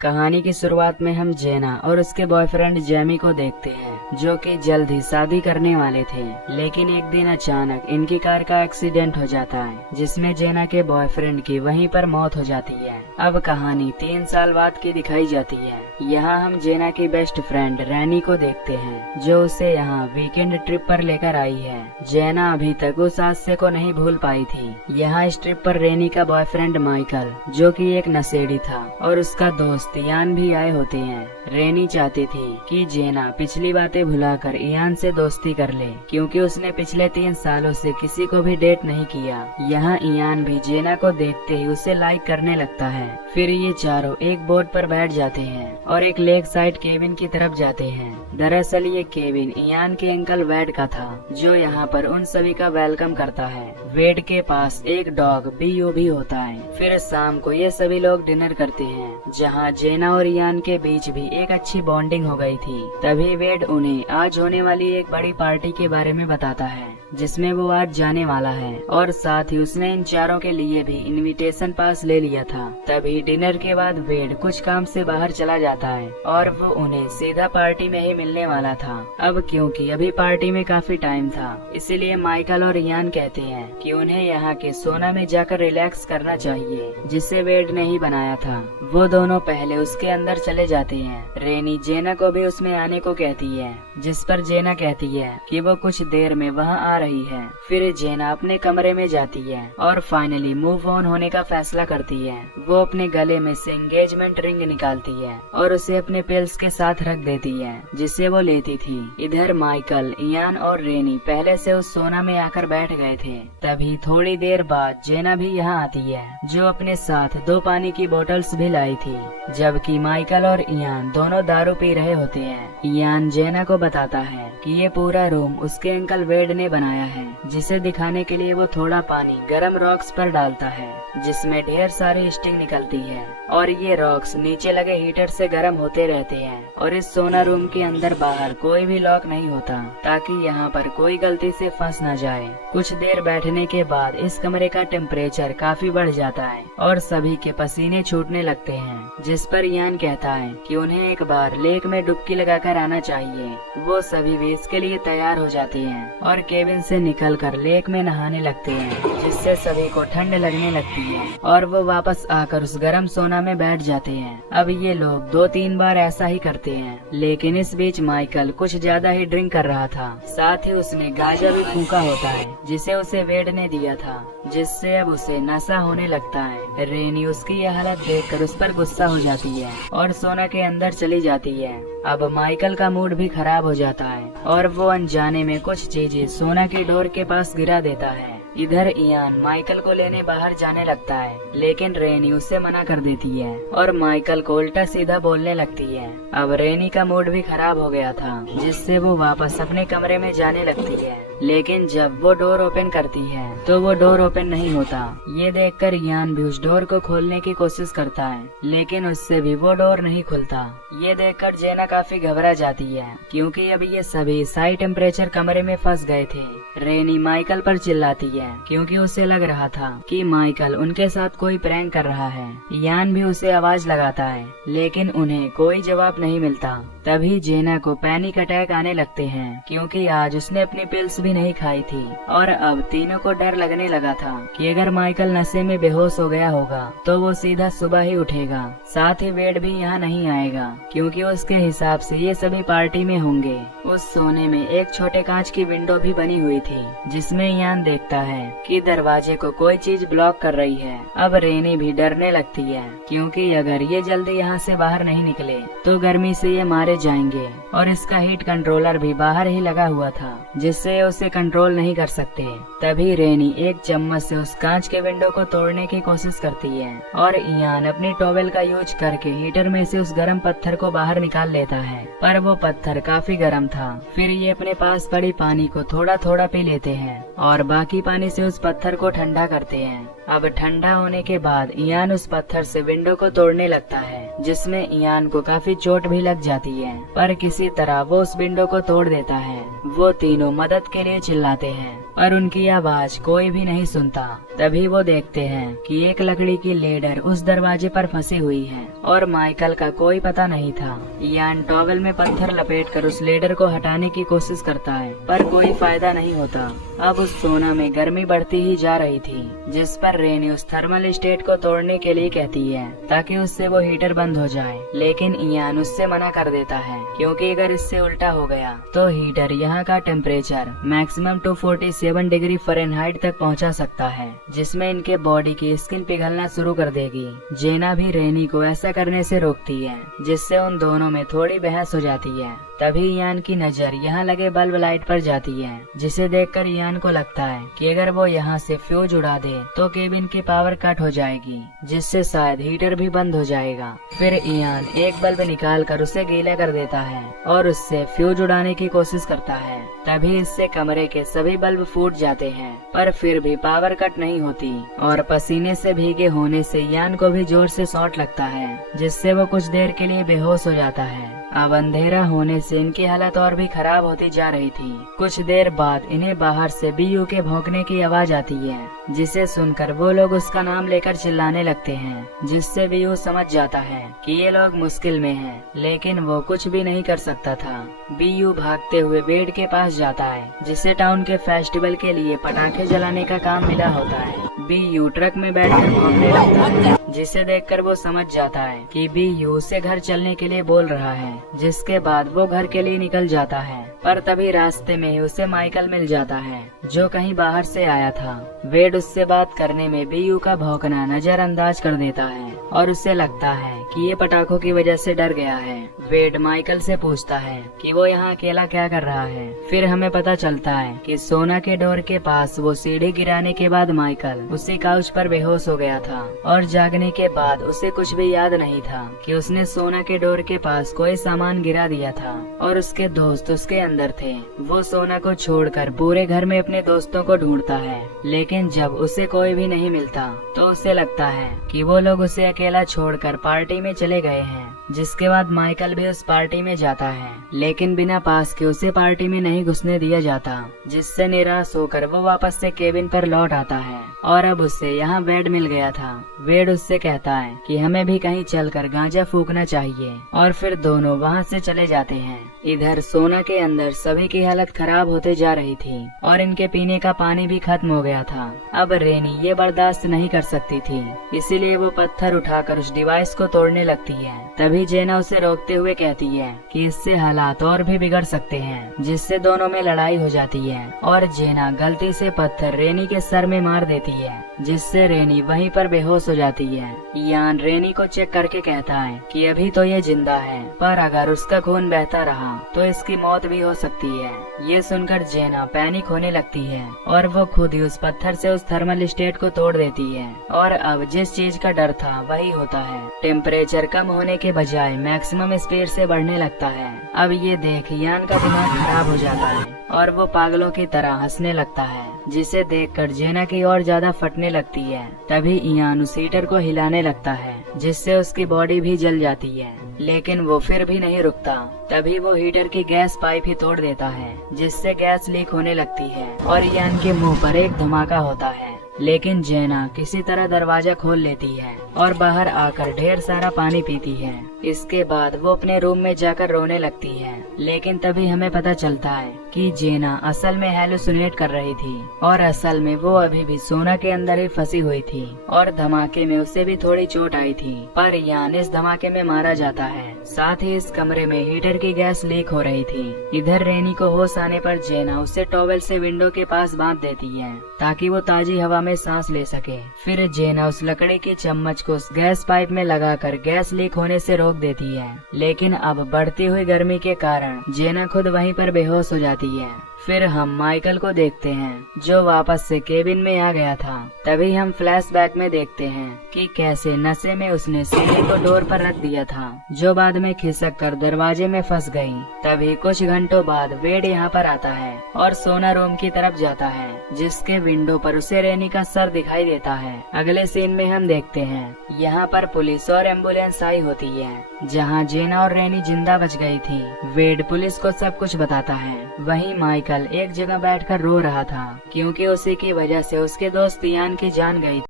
कहानी की शुरुआत में हम जेना और उसके बॉयफ्रेंड जेमी को देखते हैं, जो कि जल्द ही शादी करने वाले थे। लेकिन एक दिन अचानक इनकी कार का एक्सीडेंट हो जाता है, जिसमें जेना के बॉयफ्रेंड की वहीं पर मौत हो जाती है। अब कहानी 3 साल बाद की दिखाई जाती है। यहाँ हम जेना की बेस्ट फ्रेंड रैनी को देखते हैं, जो उसे यहाँ वीकेंड ट्रिप पर लेकर आई है। जेना अभी तक उस हादसे को नहीं भूल पाई थी। यहाँ इस ट्रिप पर रैनी का बॉयफ्रेंड माइकल, जो कि एक नशेड़ी था, और उसका दोस्त इयान भी आए होते हैं। रैनी चाहती थी कि जेना पिछली बातें भुलाकर इयान से दोस्ती कर ले, क्योंकि उसने पिछले 3 सालों से किसी को भी डेट नहीं किया। यहाँ इयान भी जेना को देखते ही उसे लाइक करने लगता है। फिर ये चारों एक बोट पर बैठ जाते हैं और एक लेक साइड केबिन की तरफ जाते हैं। दरअसल ये केबिन इयान के अंकल वेड का था, जो यहाँ पर उन सभी का वेलकम करता है। वेड के पास एक डॉग बीयू भी होता है। फिर शाम को ये सभी लोग डिनर करते हैं, जहाँ जेना और इयान के बीच भी एक अच्छी बॉन्डिंग हो गई थी। तभी वेड उन्हें आज होने वाली एक बड़ी पार्टी के बारे में बताता है, जिसमें वो आज जाने वाला है, और साथ ही उसने इन चारों के लिए भी इनविटेशन पास ले लिया था। तभी डिनर के बाद वेड कुछ काम से बाहर चला जाता है और वो उन्हें सीधा पार्टी में ही मिलने वाला था। अब क्योंकि अभी पार्टी में काफी टाइम था, इसीलिए माइकल और इयान कहते हैं कि उन्हें यहाँ के सोना में जाकर रिलैक्स करना चाहिए, जिसे वेड ने ही बनाया था। वो दोनों पहले उसके अंदर चले जाते हैं। रैनी जेना को भी उसमें आने को कहती है, जिस पर जेना कहती है कि वो कुछ देर में वहाँ आ रही है। फिर जेना अपने कमरे में जाती है और फाइनली मूव ऑन होने का फैसला करती है। वो अपने गले में से एंगेजमेंट रिंग निकालती है और उसे अपने पिल्स के साथ रख देती है, जिसे वो लेती थी। इधर माइकल, इयान और रेनी पहले से उस सोना में आकर बैठ गए थे। तभी थोड़ी देर बाद जेना भी यहाँ आती है, जो अपने साथ 2 पानी की बोतल्स भी लाई थी, जबकि माइकल और इयान दोनों दारू पी रहे होते हैं। इयान जेना को बताता है कि ये पूरा रूम उसके अंकल वेड ने बनाया है, जिसे दिखाने के लिए वो थोड़ा पानी गरम रॉक्स पर डालता है, जिसमें ढेर सारी स्टिंग निकलती है, और ये रॉक्स नीचे लगे हीटर से गर्म होते रहते हैं। और इस सोना रूम के अंदर बाहर कोई भी लॉक नहीं होता, ताकि यहाँ पर कोई गलती से फंस न जाए। कुछ देर बैठने के बाद इस कमरे का टेम्परेचर काफी बढ़ जाता है और सभी के पसीने छूटने लगते हैं, जिस पर इयान कहता है कि उन्हें एक बार लेक में डुबकी लगाकर आना चाहिए। वो सभी भी इसके लिए तैयार हो जाते हैं और केबिन से निकलकर लेक में नहाने लगते हैं, जिससे सभी को ठंड लगने लगती है और वो वापस आकर उस गर्म सोना में बैठ जाते हैं। अब ये लोग 2-3 बार ऐसा ही करते हैं, लेकिन इस बीच माइकल कुछ ज्यादा ही ड्रिंक कर रहा था। साथ ही उसने गांजा भी फूंका होता है, जिसे उसे वेड ने दिया था, जिससे अब उसे नशा होने लगता है। रेनी उसकी यह हालत देखकर उस पर गुस्सा हो जाती है और सोना के अंदर चली जाती है। अब माइकल का मूड भी खराब हो जाता है और वो अनजाने में कुछ चीजें सोना की डोर के पास गिरा देता है। इधर इयान माइकल को लेने बाहर जाने लगता है, लेकिन रेनी उसे मना कर देती है और माइकल को उल्टा सीधा बोलने लगती है। अब रेनी का मूड भी खराब हो गया था, जिससे वो वापस अपने कमरे में जाने लगती है। लेकिन जब वो डोर ओपन करती है तो वो डोर ओपन नहीं होता। ये देखकर इयान भी उस डोर को खोलने की कोशिश करता है, लेकिन उससे भी वो डोर नहीं खुलता। ये देखकर जेना काफी घबरा जाती है, क्योंकि अभी ये सभी हाई टेम्परेचर कमरे में फंस गए थे। रेनी माइकल पर चिल्लाती है, क्योंकि उसे लग रहा था कि माइकल उनके साथ कोई प्रैंक कर रहा है। इयान भी उसे आवाज लगाता है, लेकिन उन्हें कोई जवाब नहीं मिलता। तभी जेना को पैनिक अटैक आने लगते हैं, क्योंकि आज उसने अपनी पिल्स भी नहीं खाई थी और अब तीनों को डर लगने लगा था कि अगर माइकल नशे में बेहोश हो गया होगा तो वो सीधा सुबह ही उठेगा। साथ ही वेड भी यहाँ नहीं आएगा, क्योंकि उसके हिसाब से ये सभी पार्टी में होंगे। उस सोने में एक छोटे कांच की विंडो भी बनी हुई थी, जिसमें इयान देखता है कि दरवाजे को कोई चीज ब्लॉक कर रही है। अब रेनी भी डरने लगती है, क्योंकि अगर ये जल्दी यहाँ से बाहर नहीं निकले तो गर्मी से ये मारे जाएंगे, और इसका हीट कंट्रोलर भी बाहर ही लगा हुआ था, जिससे उसे कंट्रोल नहीं कर सकते। तभी रेनी एक चम्मच से उस कांच के विंडो को तोड़ने की कोशिश करती है और इयान अपनी टॉवेल का यूज करके हीटर में से उस गर्म पत्थर को बाहर निकाल लेता है, पर वो पत्थर काफी गर्म था। फिर ये अपने पास पड़ी पानी को थोड़ा थोड़ा पी लेते हैं और बाकी पानी से उस पत्थर को ठंडा करते हैं। अब ठंडा होने के बाद इयान उस पत्थर से विंडो को तोड़ने लगता है, जिसमें इयान को काफी चोट भी लग जाती है, पर किसी तरह वो उस विंडो को तोड़ देता है। वो तीनों मदद के लिए चिल्लाते हैं, और उनकी आवाज कोई भी नहीं सुनता। तभी वो देखते हैं कि एक लकड़ी की लेडर उस दरवाजे पर फंसी हुई है और माइकल का कोई पता नहीं था। यान टॉवल में पत्थर लपेटकर उस लेडर को हटाने की कोशिश करता है, पर कोई फायदा नहीं होता। अब उस सोना में गर्मी बढ़ती ही जा रही थी, जिस पर रेनी उस थर्मल स्टेट को तोड़ने के लिए कहती है ताकि उससे वो हीटर बंद हो जाए। लेकिन इयान उससे मना कर देता है, क्योंकि अगर इससे उल्टा हो गया तो हीटर यहाँ का टेम्परेचर मैक्सिमम 247 डिग्री फ़ारेनहाइट तक पहुँचा सकता है, जिसमें इनके बॉडी की स्किन पिघलना शुरू कर देगी। जेना भी रेनी को ऐसा करने से रोकती है, जिससे उन दोनों में थोड़ी बहस हो जाती है। तभी इयान की नजर यहाँ लगे बल्ब लाइट पर जाती है, जिसे देखकर इयान को लगता है कि अगर वो यहाँ से फ्यूज उड़ा दे तो केबिन की पावर कट हो जाएगी, जिससे शायद हीटर भी बंद हो जाएगा। फिर इयान एक बल्ब निकाल कर उसे गीला कर देता है और उससे फ्यूज उड़ाने की कोशिश करता है। तभी इससे कमरे के सभी बल्ब फूट जाते हैं, पर फिर भी पावर कट नहीं होती और पसीने से भीगे होने से इयान को भी जोर से शॉट लगता है, जिससे वो कुछ देर के लिए बेहोश हो जाता है। अब अंधेरा होने से इनकी हालत और भी खराब होती जा रही थी। कुछ देर बाद इन्हें बाहर से बीयू के भौंकने की आवाज आती है, जिसे सुनकर वो लोग उसका नाम लेकर चिल्लाने लगते हैं, जिससे बीयू समझ जाता है कि ये लोग मुश्किल में हैं, लेकिन वो कुछ भी नहीं कर सकता था। बीयू भागते हुए वेड के पास जाता है, जिसे टाउन के फेस्टिवल के लिए पटाखे जलाने का काम मिला होता है। बीयू ट्रक में बैठकर भागने लगता है, जिसे देखकर वो समझ जाता है कि बीयू उसे घर चलने के लिए बोल रहा है, जिसके बाद वो घर के लिए निकल जाता है। पर तभी रास्ते में ही उसे माइकल मिल जाता है, जो कहीं बाहर से आया था। वेड उससे बात करने में बीयू का भौंकना नजरअंदाज कर देता है और उसे लगता है कि ये पटाखों की वजह से डर गया है। वेड माइकल से पूछता है कि वो यहाँ अकेला क्या कर रहा है। फिर हमें पता चलता है कि सोना के डोर के पास वो सीढ़ी गिराने के बाद माइकल उसी काउच पर बेहोश हो गया था और जागने के बाद उसे कुछ भी याद नहीं था कि उसने सोना के डोर के पास कोई सामान गिरा दिया था और उसके दोस्त उसके अंदर थे। वो सोना को छोड़कर पूरे घर में अपने दोस्तों को ढूंढता है, लेकिन जब उसे कोई भी नहीं मिलता तो उसे लगता है कि वो लोग उसे अकेला छोड़कर पार्टी में चले गए हैं। जिसके बाद माइकल भी उस पार्टी में जाता है, लेकिन बिना पास के उसे पार्टी में नहीं घुसने दिया जाता, जिससे निराश होकर वो वापस से केबिन पर लौट आता है। और अब उससे यहाँ वेड मिल गया था। वेड उससे कहता है कि हमें भी कहीं चलकर गांजा फूकना चाहिए, और फिर दोनों वहाँ से चले जाते हैं। इधर सोना के अंदर सभी की हालत खराब होते जा रही थी और इनके पीने का पानी भी खत्म हो गया था। अब रेनी ये बर्दाश्त नहीं कर सकती थी, इसीलिए वो पत्थर उठाकर उस डिवाइस को तोड़ने लगती है। तभी जेना उसे रोकते हुए कहती है कि इससे हालात और भी बिगड़ सकते हैं, जिससे दोनों में लड़ाई हो जाती है और जेना गलती से पत्थर रेनी के सर में मार देती है, जिससे रेनी वहीं पर बेहोश हो जाती है। यान रेनी को चेक करके कहता है कि अभी तो ये जिंदा है, पर अगर उसका खून बहता रहा तो इसकी मौत भी हो सकती है। ये सुनकर जेना पैनिक होने लगती है और वो खुद ही उस पत्थर से उस थर्मल स्टेट को तोड़ देती है। और अब जिस चीज का डर था वही होता है। टेम्परेचर कम होने के बजाय मैक्सिमम स्पीड से बढ़ने लगता है। अब ये देख यान का दिमाग खराब हो जाता है और वो पागलों की तरह हंसने लगता है, जिसे देखकर जेना की और ज्यादा फटने लगती है। तभी यान उस हीटर को हिलाने लगता है, जिससे उसकी बॉडी भी जल जाती है, लेकिन वो फिर भी नहीं रुकता। तभी वो हीटर की गैस पाइप ही तोड़ देता है, जिससे गैस लीक होने लगती है और यान के मुंह पर एक धमाका होता है। लेकिन जेना किसी तरह दरवाजा खोल लेती है और बाहर आकर ढेर सारा पानी पीती है। इसके बाद वो अपने रूम में जाकर रोने लगती है, लेकिन तभी हमें पता चलता है कि जेना असल में हेलुसिनेट कर रही थी और असल में वो अभी भी सोना के अंदर ही फंसी हुई थी और धमाके में उसे भी थोड़ी चोट आई थी। पर यान इस धमाके में मारा जाता है। साथ ही इस कमरे में हीटर की गैस लीक हो रही थी। इधर रेनी को होश आने पर जेना उसे टॉवेल से विंडो के पास बांध देती है ताकि वो ताजी हवा में सांस ले सके। फिर जेना उस लकड़ी की चम्मच को उस गैस पाइप में लगाकर गैस लीक होने से रोक देती है, लेकिन अब बढ़ती हुई गर्मी के कारण जेना खुद वहीं पर बेहोश हो जाती है। फिर हम माइकल को देखते हैं, जो वापस से केबिन में आ गया था। तभी हम फ्लैशबैक में देखते हैं कि कैसे नशे में उसने सीढ़ी को डोर पर रख दिया था, जो बाद में खिसक कर दरवाजे में फंस गई। तभी कुछ घंटों बाद वेड यहाँ पर आता है और सोना रूम की तरफ जाता है, जिसके विंडो पर उसे रेनी का सर दिखाई देता है। अगले सीन में हम देखते हैं यहाँ पर पुलिस और एम्बुलेंस आई होती है, जहाँ जेना और रेनी जिंदा बच गई थी। वेड पुलिस को सब कुछ बताता है। वहीं माइकल माइकल एक जगह बैठकर रो रहा था क्योंकि उसी की वजह से उसके दोस्त यान की जान गई।